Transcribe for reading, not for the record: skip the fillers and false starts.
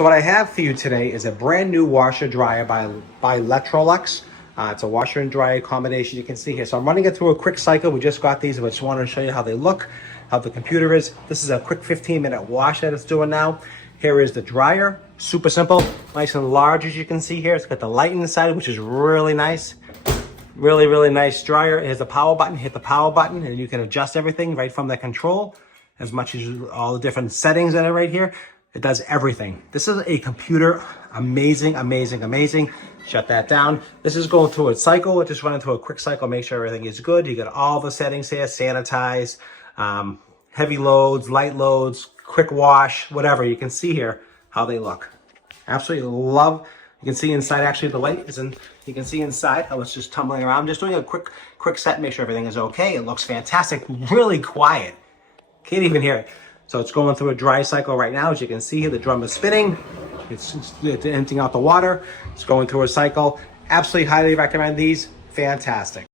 So what I have for you today is a brand new washer dryer by Electrolux. It's a washer and dryer combination you can see here. So I'm running it through a quick cycle. We just got these, but I just wanted to show you how they look, how the computer is. This is a quick 15-minute wash that it's doing now. Here is the dryer, super simple, nice and large as you can see here. It's got the light inside, which is really nice. Really nice dryer. Here's the power button. Hit the power button and you can adjust everything right from the control, as much as all the different settings that are right here. It does everything. This is a computer. Amazing. Shut that down. This is going through a cycle. Just running through a quick cycle, make sure everything is good. You got all the settings here, sanitize, heavy loads, light loads, quick wash, whatever. You can see here how they look. Absolutely love. You can see inside, actually the light is in, you can see inside how it's just tumbling around. I'm just doing a quick set, make sure everything is okay. It looks fantastic, really quiet. Can't even hear it. So it's going through a dry cycle right now. As you can see here, the drum is spinning. It's emptying out the water. It's going through a cycle. Absolutely highly recommend these. Fantastic.